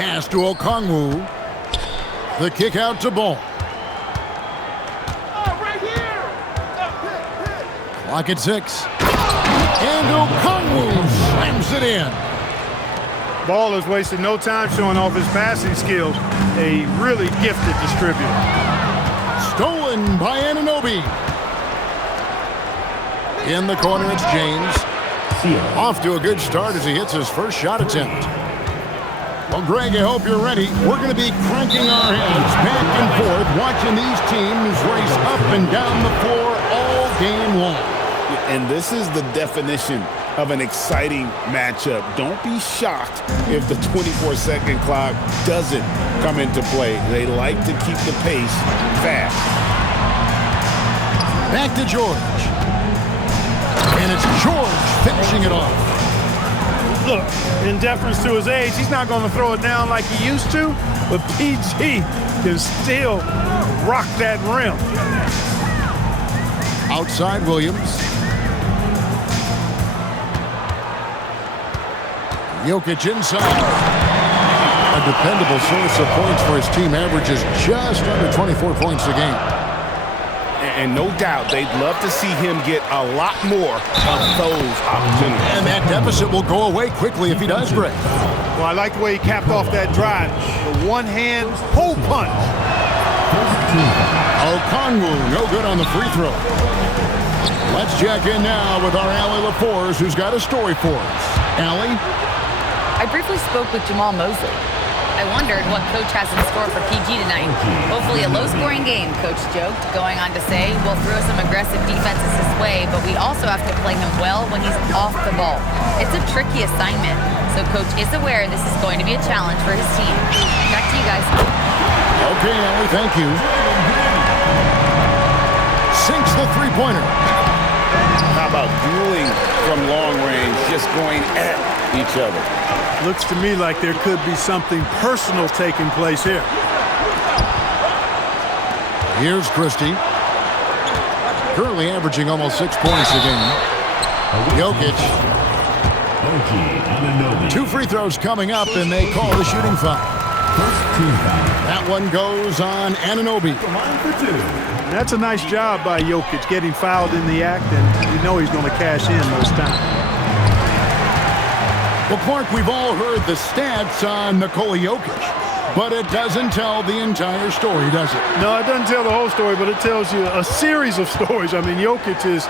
Pass to Okongwu. The kick out to Ball. Clock at 6. And Okongwu slams it in. Ball has wasted no time showing off his passing skills. A really gifted distributor. Stolen by Anunoby. In the corner, it's James. Off to a good start as he hits his first shot attempt. Well, Greg, I hope you're ready. We're going to be cranking our heads back and forth, watching these teams race up and down the floor all game long. And this is the definition of an exciting matchup. Don't be shocked if the 24-second clock doesn't come into play. They like to keep the pace fast. Back to George. And it's George finishing it off. Look, in deference to his age, he's not going to throw it down like he used to, but PG can still rock that rim. Outside Williams. Jokic inside. A dependable source of points for his team, averages just under 24 points a game. And no doubt they'd love to see him get a lot more of those opportunities. And that deficit will go away quickly if he does, Greg. Well, I like the way he capped off that drive. The one-hand pull punch. Okongwu, no good on the free throw. Let's check in now with our Allie LaForce, who's got a story for us. Allie? I briefly spoke with Jamal Mosley. I wondered what Coach has in store for PG tonight. Hopefully a low-scoring game, Coach joked, going on to say, we'll throw some aggressive defenses his way, but we also have to play him well when he's off the ball. It's a tricky assignment, so Coach is aware this is going to be a challenge for his team. Back to you guys. Okay, Allie, thank you. Sinks the three-pointer. How about dueling from long range, just going at each other? Looks to me like there could be something personal taking place here. Here's Christie. Currently averaging almost 6 points a game. Jokic. 2 free throws coming up, and they call the shooting foul. That one goes on Anunoby. That's a nice job by Jokic, getting fouled in the act, and you know he's going to cash in most times. Well, Clark, we've all heard the stats on Nikola Jokic, but it doesn't tell the entire story, does it? No, it doesn't tell the whole story, but it tells you a series of stories. I mean, Jokic is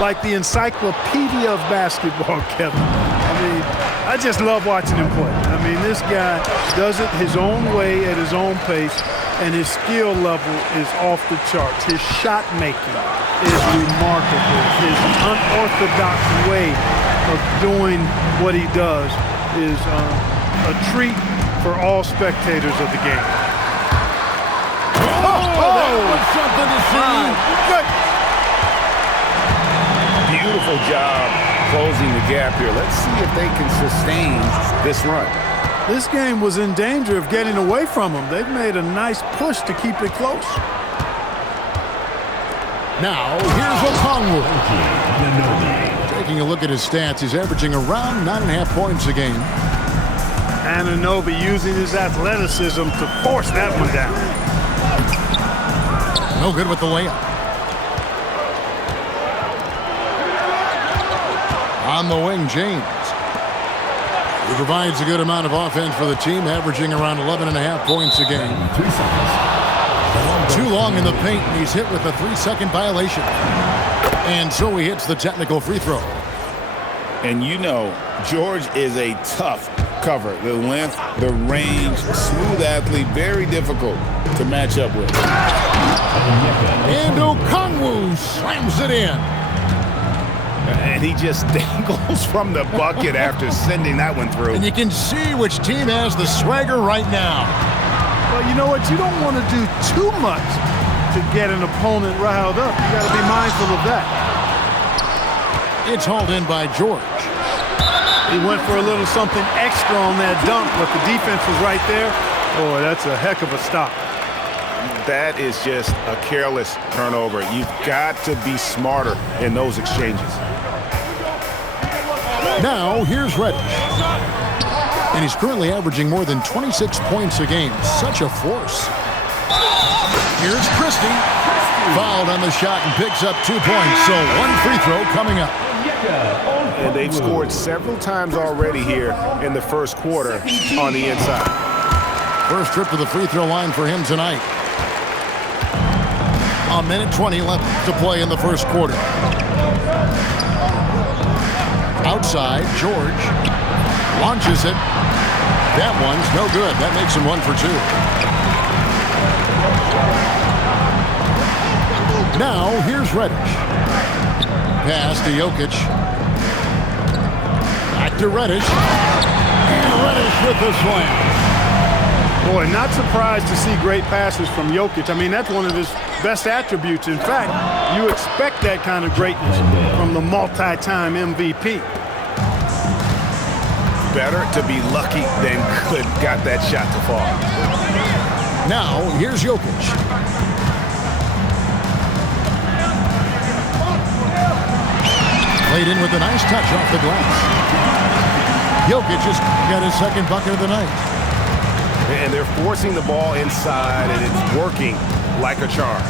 like the encyclopedia of basketball, Kevin. I mean, I just love watching him play. I mean, this guy does it his own way at his own pace, and his skill level is off the charts. His shot making is remarkable. His unorthodox way of doing what he does is a treat for all spectators of the game. That was something to see. Beautiful job closing the gap here. Let's see if they can sustain this run. This game was in danger of getting away from them. They've made a nice push to keep it close. Now, here's Okongwu. Taking a look at his stats, he's averaging around 9.5 points a game. Anunoby using his athleticism to force that one down. No good with the layup. On the wing, James. He provides a good amount of offense for the team, averaging around 11.5 points a game. Too long in the paint, and he's hit with a 3-second violation. And so he hits the technical free throw. And you know, George is a tough cover. The length, the range, smooth athlete, very difficult to match up with. And Okongwu slams it in. And he just dangles from the bucket after sending that one through. And you can see which team has the swagger right now. Well, you know what? You don't want to do too much to get an opponent riled up. You got to be mindful of that. It's hauled in by George. He went for a little something extra on that dunk, but the defense was right there. Boy, that's a heck of a stop. That is just a careless turnover. You've got to be smarter in those exchanges. Now, here's Reddish. And he's currently averaging more than 26 points a game. Such a force. Here's Christie. Fouled on the shot and picks up 2 points. So one free throw coming up. And they've scored several times already here in the first quarter on the inside. First trip to the free throw line for him tonight. A minute 20 left to play in the first quarter. Outside, George launches it. That one's no good. That makes him 1 for 2. Now, here's Reddish. Pass to Jokic. Back to Reddish. And Reddish with the slam. Boy, not surprised to see great passes from Jokic. I mean, that's one of his best attributes. In fact, you expect that kind of greatness from the multi-time MVP. Better to be lucky than good. Got that shot to fall. Now, here's Jokic. Played in with a nice touch off the glass. Jokic just got his second bucket of the night. And they're forcing the ball inside, and it's working like a charm.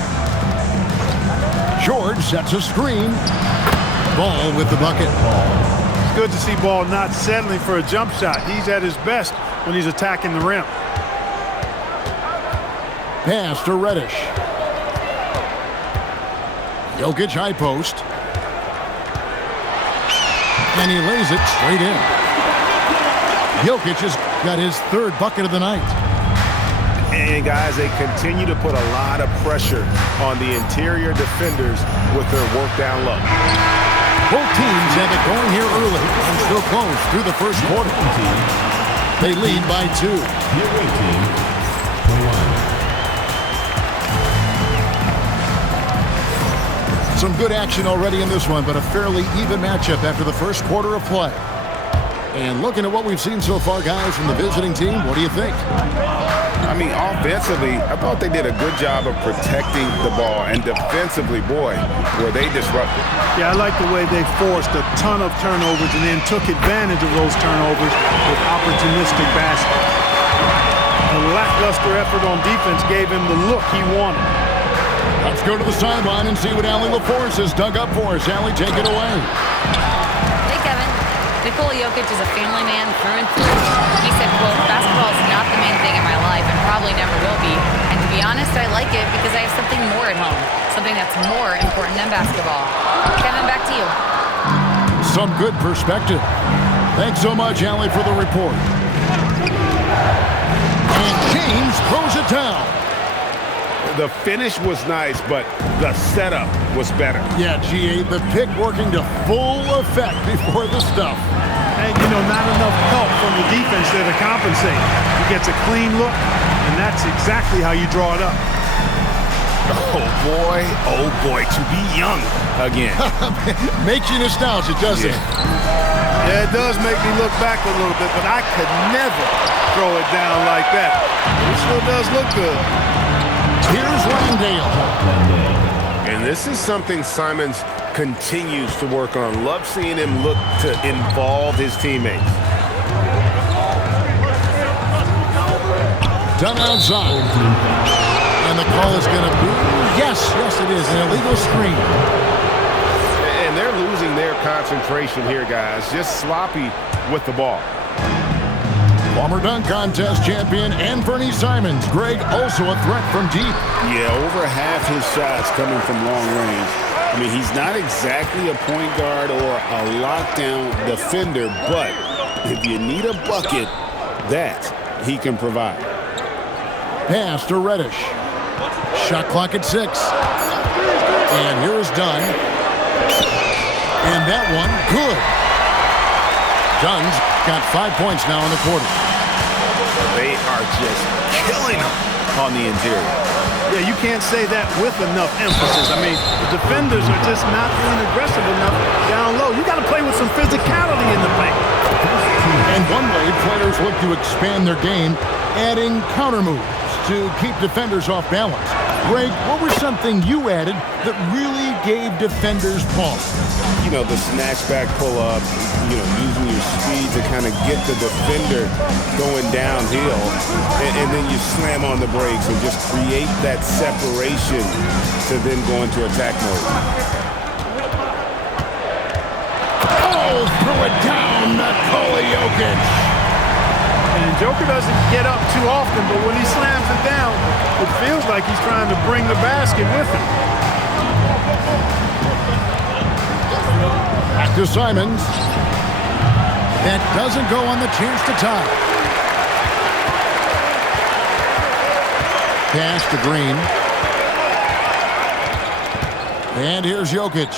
George sets a screen. Ball with the bucket. It's good to see Ball not settling for a jump shot. He's at his best when he's attacking the rim. Pass to Reddish. Jokic high post. And he lays it straight in. Jokic has got his third bucket of the night. And guys, they continue to put a lot of pressure on the interior defenders with their work down low. Both teams have it going here early and still close through the first quarter. They lead by 2. Some good action already in this one, but a fairly even matchup after the first quarter of play. And looking at what we've seen so far, guys, from the visiting team, what do you think? I mean, offensively, I thought they did a good job of protecting the ball. And defensively, boy, were they disruptive. Yeah, I like the way they forced a ton of turnovers and then took advantage of those turnovers with opportunistic baskets. A lackluster effort on defense gave him the look he wanted. Let's go to the sideline and see what Allie LaForce has dug up for us. Allie, take it away. Hey, Kevin. Nikola Jokic is a family man through and through. He said, quote, basketball is not the main thing in my life and probably never will be. And to be honest, I like it because I have something more at home. Something that's more important than basketball. Kevin, back to you. Some good perspective. Thanks so much, Allie, for the report. And James throws it down. The finish was nice, but the setup was better. Yeah, GA, the pick working to full effect before the stuff. And, you know, not enough help from the defense there to compensate. He gets a clean look, and that's exactly how you draw it up. Oh boy, to be young again. Makes you nostalgic, doesn't it? Yeah, it does make me look back a little bit, but I could never throw it down like that. It sure does look good. Here's Landale. And this is something Simons continues to work on. Love seeing him look to involve his teammates. Done outside. And the call is going to be, yes, it is, an illegal screen. And they're losing their concentration here, guys. Just sloppy with the ball. Former dunk contest champion Anfernee Simons. Greg, also a threat from deep. Yeah, over half his shots coming from long range. I mean, he's not exactly a point guard or a lockdown defender, but if you need a bucket, that he can provide. Pass to Reddish. Shot clock at 6. And here's Dunn. And that one, good. Dunn's got 5 points now in the quarter. They are just killing them on the interior. Yeah, you can't say that with enough emphasis. I mean, the defenders are just not being aggressive enough down low. You got to play with some physicality in the paint. And one way players look to expand their game, adding counter moves to keep defenders off balance. Greg, what was something you added that really gave defenders pause? You know, the snatchback pull-up, using your speed to kind of get the defender going downhill, and then you slam on the brakes and just create that separation to then go into attack mode. Oh, threw it down, Nikola Jokic. And Joker doesn't get up too often, but when he slams it down, it feels like he's trying to bring the basket with him. Back to Simons. That doesn't go on the chance to tie. Pass to Green. And here's Jokic.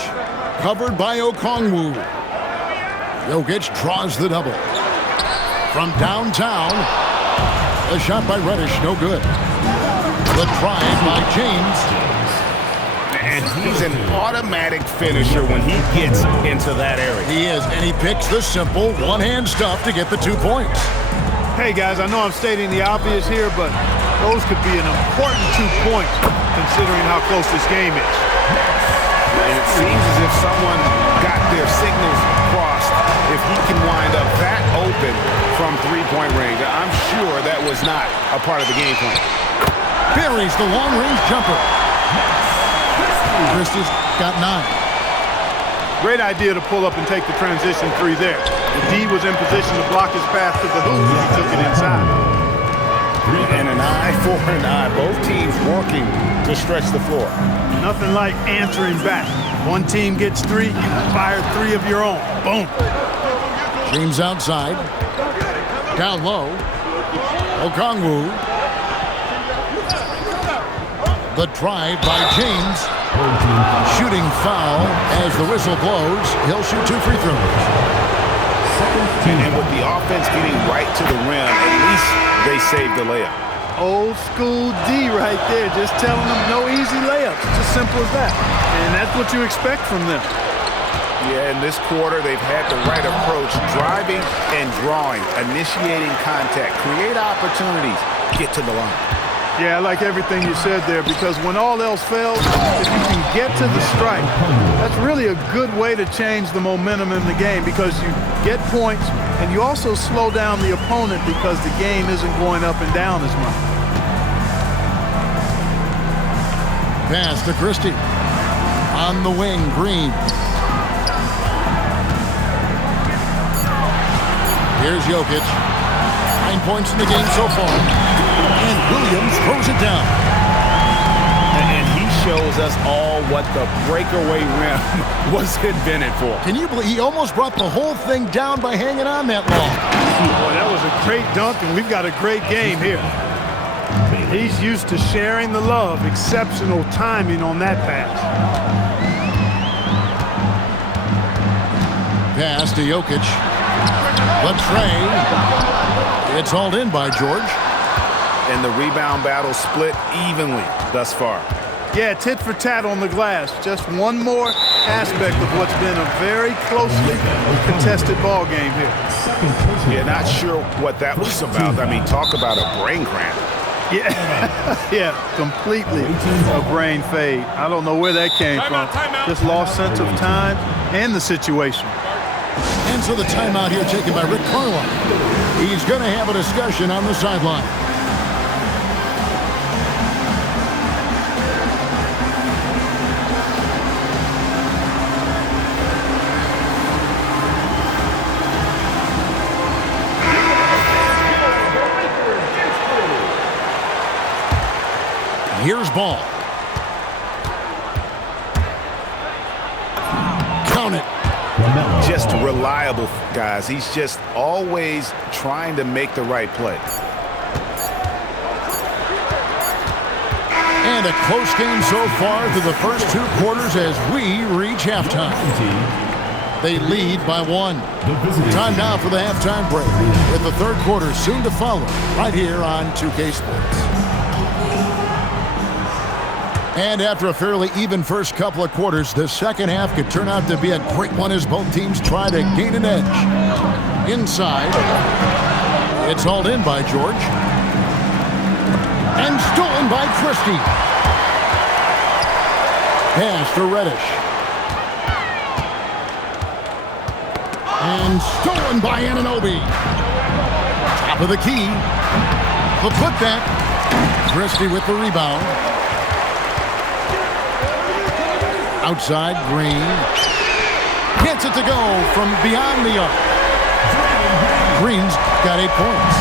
Covered by Okongwu. Jokic draws the double. From downtown, a shot by Reddish, no good. The drive by James. And he's an automatic finisher when he gets into that area. He is, and he picks the simple one-hand stuff to get the 2 points. Hey, guys, I know I'm stating the obvious here, but those could be an important 2 points considering how close this game is. And it seems as if someone got their signals crossed. If he can wind up that open from three-point range, I'm sure that was not a part of the game plan. Buries the long-range jumper. Christie's got 9. Great idea to pull up and take the transition 3 there. The D was in position to block his path to the hoop. He took it inside. And an eye for an eye. Both teams working to stretch the floor. Nothing like answering back. One team gets 3, you fire 3 of your own. Boom. James outside. Down low. Okongwu. The drive by James. Shooting foul as the whistle blows. He'll shoot 2 free throws. And with the offense getting right to the rim, at least they saved the layup. Old school D right there, just telling them no easy layups. It's as simple as that. And that's what you expect from them. Yeah, in this quarter, they've had the right approach, driving and drawing, initiating contact, create opportunities, get to the line. Yeah, I like everything you said there, because when all else fails, if you can get to the strike, that's really a good way to change the momentum in the game, because you get points and you also slow down the opponent because the game isn't going up and down as much. Pass to Christie. On the wing, Green. Here's Jokic. 9 points in the game so far. And Williams throws it down. And he shows us all what the breakaway rim was invented for. Can you believe he almost brought the whole thing down by hanging on that long? Boy, that was a great dunk, and we've got a great game here. He's used to sharing the love. Exceptional timing on that pass. Pass to Jokic. The tray. It's hauled in by George. And the rebound battle split evenly thus far. Yeah, tit for tat on the glass. Just one more aspect of what's been a very closely contested ball game here. Yeah, not sure what that was about. I mean, talk about a brain cramp. Yeah, yeah, completely a brain fade. I don't know where that came from. Just lost sense of time and the situation. And so the timeout here taken by Rick Carlisle. He's going to have a discussion on the sideline. Here's ball. Count it. Just reliable, guys. He's just always trying to make the right play. And a close game so far through the first 2 quarters as we reach halftime. They lead by 1. Time now for the halftime break, with the third quarter soon to follow right here on 2K Sports. And after a fairly even first couple of quarters, the second half could turn out to be a great one as both teams try to gain an edge. Inside, it's hauled in by George. And stolen by Christie. Pass to Reddish. And stolen by Anunoby. Top of the key. The putback. Christie with the rebound. Outside, Green. Gets it to go from beyond the arc. Green's got 8 points.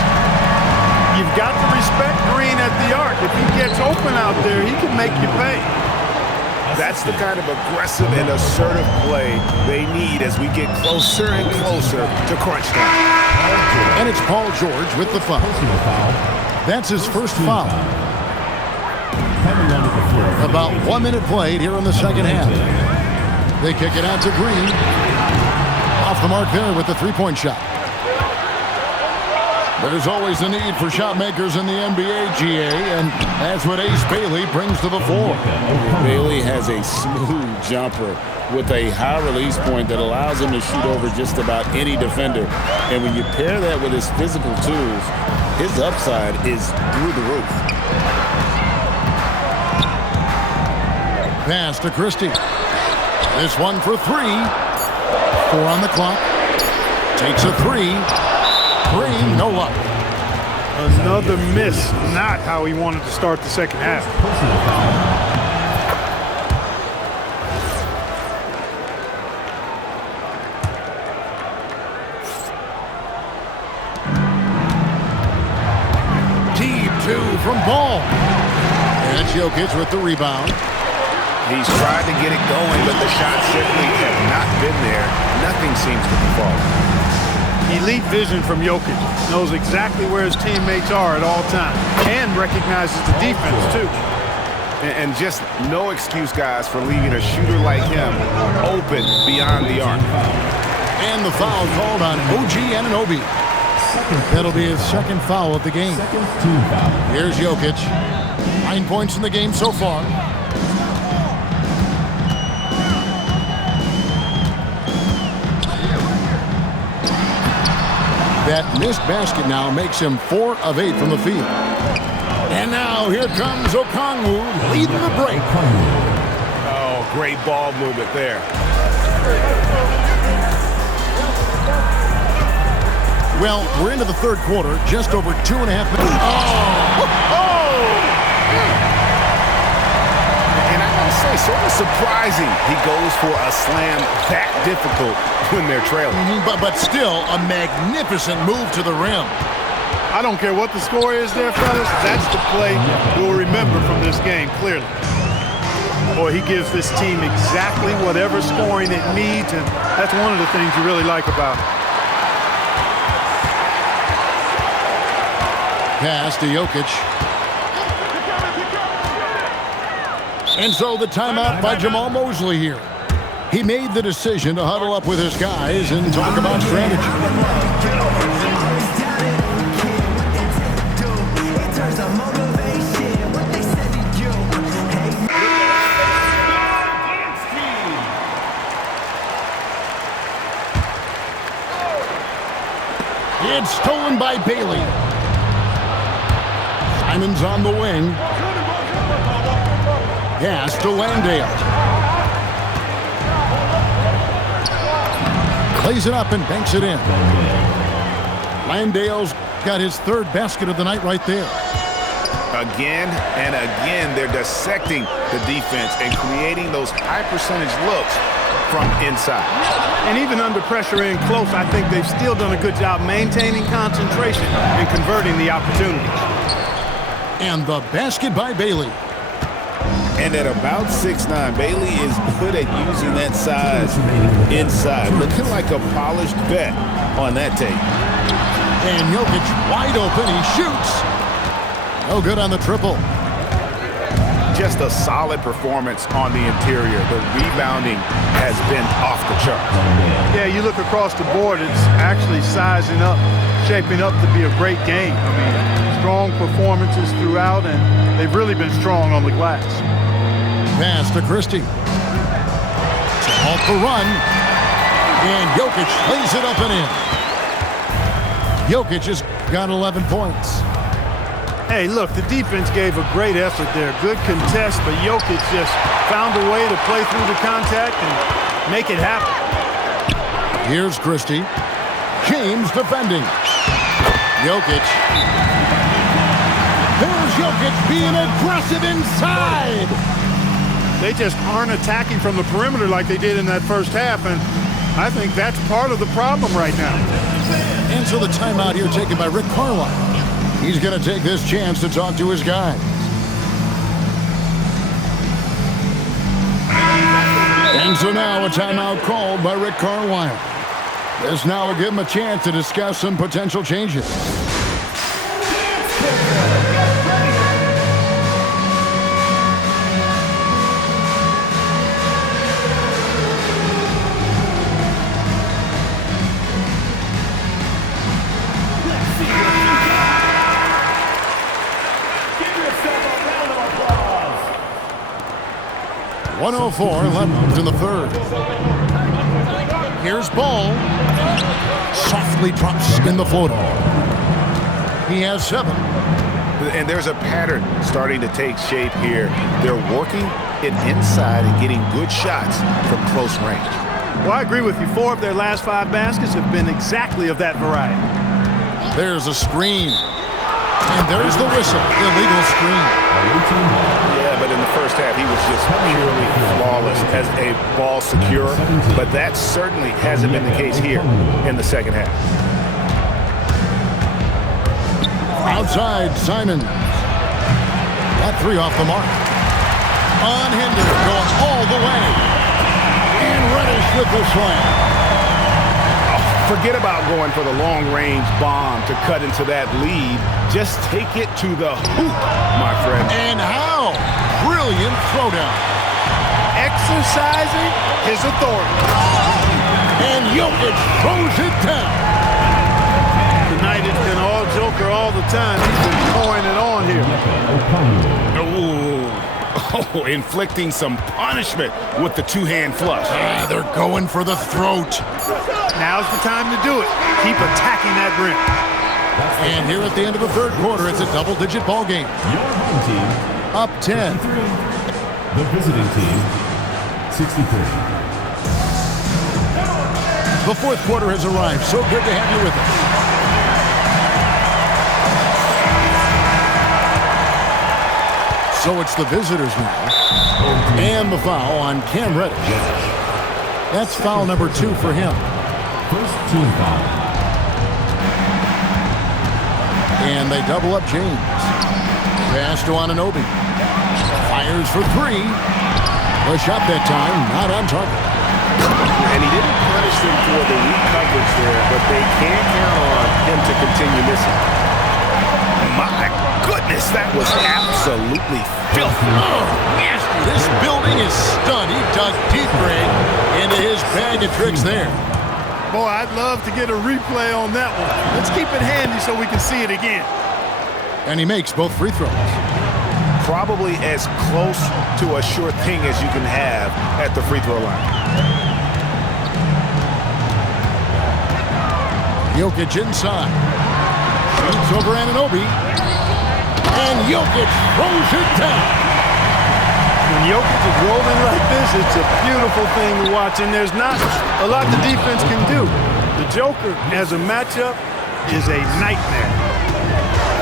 You've got to respect Green at the arc. If he gets open out there, he can make you pay. That's the kind of aggressive and assertive play they need as we get closer and closer to crunch time. And it's Paul George with the foul. That's his first foul. About 1 minute played here in the second half. They kick it out to Green. Off the mark there with the three-point shot. There's always a need for shot makers in the NBA, GA, and that's what Ace Bailey brings to the floor. Bailey has a smooth jumper with a high release point that allows him to shoot over just about any defender. And when you pair that with his physical tools, his upside is through the roof. Pass to Christie. This one for 3. 4 on the clock. Takes a 3. Green, no luck. Another miss. Not how he wanted to start the second half. Deep 2 from Ball. And Jokic with the rebound. He's tried to get it going, but the shots simply have not been there. Nothing seems to be falling. Elite vision from Jokic. Knows exactly where his teammates are at all times. And recognizes the defense, too. And just no excuse, guys, for leaving a shooter like him open beyond the arc. And the foul called on OG Anunoby. That'll be his second foul of the game. Here's Jokic. 9 points in the game so far. That missed basket now makes him 4 of 8 from the field. And now here comes Okongwu leading the break. Oh, great ball movement there. Well, we're into the third quarter, just over 2.5 minutes. And I gotta say, sort of surprising he goes for a slam that difficult when they're trailing. But still, a magnificent move to the rim. I don't care what the score is there, fellas. That's the play we'll remember from this game, clearly. Boy, he gives this team exactly whatever scoring it needs, and that's one of the things you really like about it. Pass to Jokic. And so the timeout by Jamal Mosley here. He made the decision to huddle up with his guys and talk about strategy. It's stolen by Bailey. Simon's on the wing. Pass to Landale. Plays it up and banks it in. Landale's got his third basket of the night right there. Again and again, they're dissecting the defense and creating those high percentage looks from inside. And even under pressure in close, I think they've still done a good job maintaining concentration and converting the opportunities. And the basket by Bailey. And at about 6'9", Bailey is good at using that size inside. Looking like a polished vet on that tape. And Jokic wide open. He shoots. No good on the triple. Just a solid performance on the interior. The rebounding has been off the charts. Yeah, you look across the board, it's actually sizing up, shaping up to be a great game. I mean, strong performances throughout, and they've really been strong on the glass. Pass to Christie. To halt the run. And Jokic lays it up and in. Jokic has got 11 points. Hey, look, the defense gave a great effort there. Good contest, but Jokic just found a way to play through the contact and make it happen. Here's Christie. James defending. Jokic. There's Jokic being aggressive inside. They just aren't attacking from the perimeter like they did in that first half, and I think that's part of the problem right now. And so the timeout here taken by Rick Carlisle. He's going to take this chance to talk to his guys. And so now a timeout called by Rick Carlisle. This now will give him a chance to discuss some potential changes. .104 left in the third. Here's Ball. Softly drops in the floater. He has 7. And there's a pattern starting to take shape here. They're working it inside and getting good shots from close range. Well, I agree with you. 4 of their last 5 baskets have been exactly of that variety. There's a screen. And there's the whistle. Illegal screen. Yeah, but in the first half, he was just purely flawless as a ball securer. But that certainly hasn't been the case here in the second half. Outside, Simons. That 3 off the mark. Unhindered, going all the way. And Reddish with the slam. Forget about going for the long-range bomb to cut into that lead. Just take it to the hoop, my friend. And how? Brilliant throwdown. Exercising his authority. And Jokic throws it down. Tonight it's been all Joker all the time. He's been pouring it on here. Oh, inflicting some punishment with the 2-hand flush. They're going for the throat. Now's the time to do it. Keep attacking that rim. And here at the end of the third quarter, it's a double-digit ball game. Your home team, Up 10. 53. The visiting team, 63. The fourth quarter has arrived. So good to have you with us. So it's the visitors now. And the foul on Cam Reddish. That's foul number 2 for him. First team foul. And they double up James. Pass to Anunoby. Fires for 3. The shot that time, not on target. And he didn't punish them for the weak coverage there, but they can't count on him to continue missing. My goodness, that was absolutely filthy. Oh, nasty. This building is stunned. He dug deep, Greg, into his bag of tricks there. Boy, I'd love to get a replay on that one. Let's keep it handy so we can see it again. And he makes both free throws. Probably as close to a sure thing as you can have at the free throw line. Jokic inside. Shoots over Anunoby. And Jokic throws it down. When Jokic is rolling like this, it's a beautiful thing to watch, and there's not a lot the defense can do. The Joker, as a matchup, is a nightmare.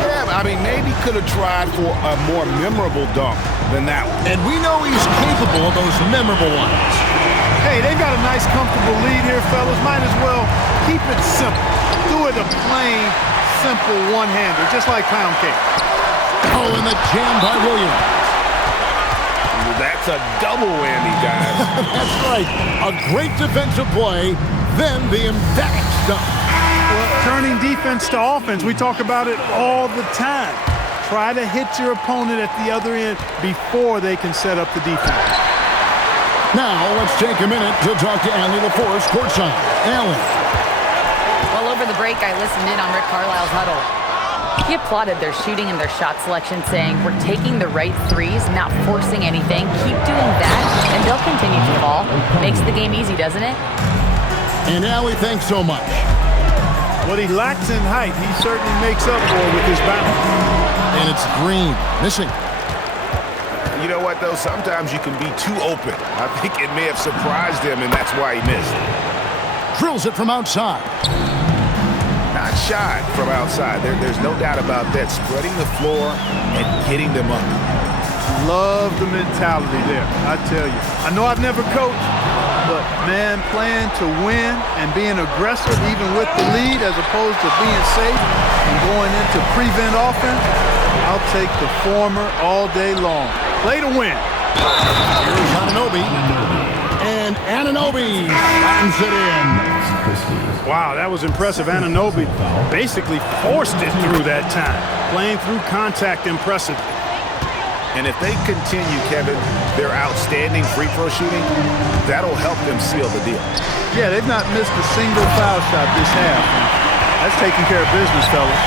Yeah, I mean, maybe could have tried for a more memorable dunk than that one. And we know he's capable of those memorable ones. Hey, they've got a nice, comfortable lead here, fellas. Might as well keep it simple. Do it a plain, simple one-hander, just like pound cake. Oh, and the jam by Williams. That's a double whammy, guys. That's right. A great defensive play, then the emphatic dunk. Well, turning defense to offense, we talk about it all the time. Try to hit your opponent at the other end before they can set up the defense. Now, let's take a minute to talk to Allie LaForce courtside. Allie. Well, over the break, I listened in on Rick Carlisle's huddle. He applauded their shooting and their shot selection, saying, "We're taking the right threes, not forcing anything. Keep doing that, and they'll continue to fall." Makes the game easy, doesn't it? And Allie, thanks so much. What he lacks in height, he certainly makes up for with his balance. And it's Green, missing. You know what, though? Sometimes you can be too open. I think it may have surprised him, and that's why he missed. Drills it from outside. Not shy from outside. There's no doubt about that. Spreading the floor and getting them up. Love the mentality there, I tell you. I know I've never coached, but, man, playing to win and being aggressive even with the lead as opposed to being safe and going into prevent offense, I'll take the former all day long. Play to win. Here's Anunoby. And Anunoby slams it in. Wow, that was impressive. Anunoby basically forced it through that time. Playing through contact impressive. And if they continue, Kevin, their outstanding free throw shooting, that'll help them seal the deal. Yeah, they've not missed a single foul shot this half. That's taking care of business, fellas.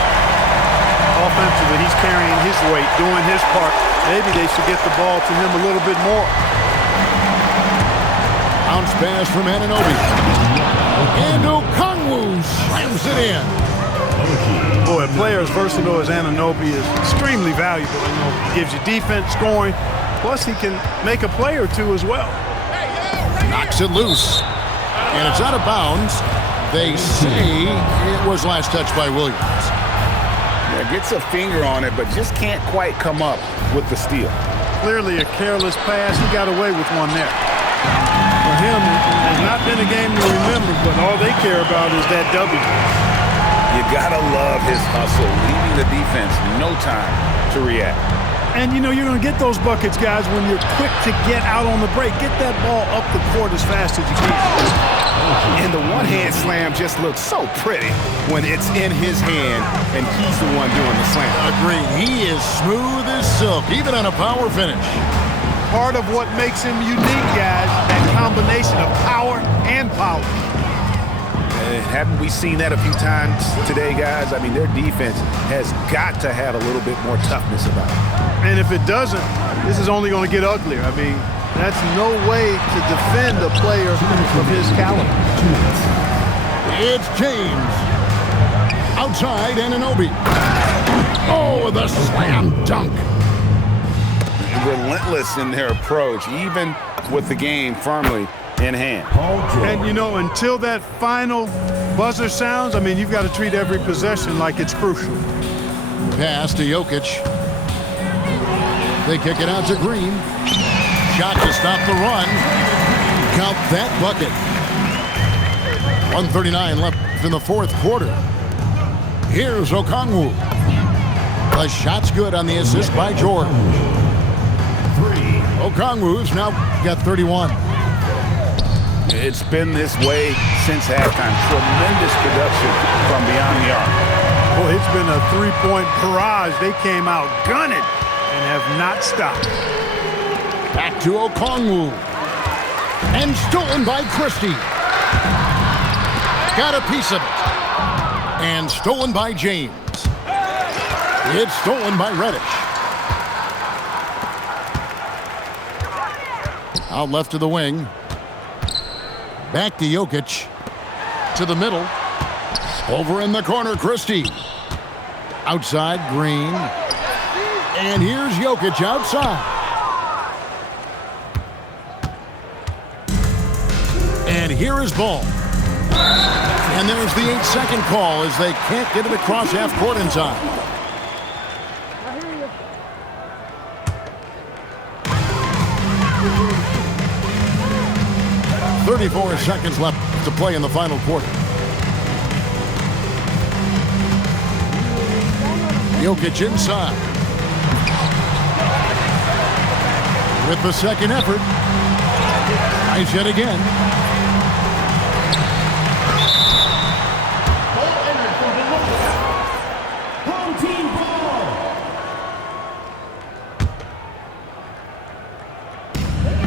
Offensively, he's carrying his weight, doing his part. Maybe they should get the ball to him a little bit more. Bounce pass from Anunoby. And Okongwu slams it in. Boy, a player as versatile as Anunoby is extremely valuable. You know, he gives you defense, scoring, plus he can make a play or two as well. Knocks it loose. And it's out of bounds. They say it was last touched by Williams. Yeah, gets a finger on it, but just can't quite come up with the steal. Clearly a careless pass. He got away with one there. For him, it has not been a game to remember, but all they care about is that W. You gotta love his hustle, leaving the defense no time to react. And, you know, you're going to get those buckets, guys, when you're quick to get out on the break. Get that ball up the court as fast as you can. And the one-hand slam just looks so pretty when it's in his hand and he's the one doing the slam. Agree. He is smooth as silk, even on a power finish. Part of what makes him unique, guys, that combination of power and power. Haven't we seen that a few times today, guys? I mean, their defense has got to have a little bit more toughness about it. And if it doesn't, this is only going to get uglier. I mean, that's no way to defend a player of his caliber. It's James. Outside, Anunoby. Oh, the slam dunk. Relentless in their approach, even with the game firmly in hand. And, you know, until that final buzzer sounds, I mean, you've got to treat every possession like it's crucial. Pass to Jokic. They kick it out to Green. Shot to stop the run. Count that bucket. 1:39 left in the fourth quarter. Here's Okongwu. The shot's good on the assist by George. Okongwu's now got 31. It's been this way since halftime. Tremendous production from beyond the arc. Boy, it's been a three-point barrage. They came out gunning and have not stopped. Back to Okongwu. And stolen by Christie. Got a piece of it. And stolen by James. It's stolen by Reddish. Out left to the wing. Back to Jokic. To the middle. Over in the corner, Christie. Outside, Green. And here's Jokic outside. And here is Ball. And there's the 8-second call as they can't get it across half court in time. 34 seconds left to play in the final quarter. Jokic inside. With the second effort. Nice hit again. Home team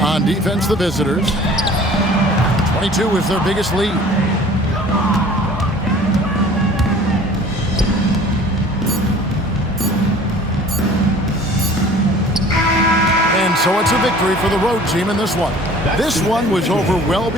ball. On defense, the visitors. 22 is their biggest lead. And so it's a victory for the road team in this one. This one was over well.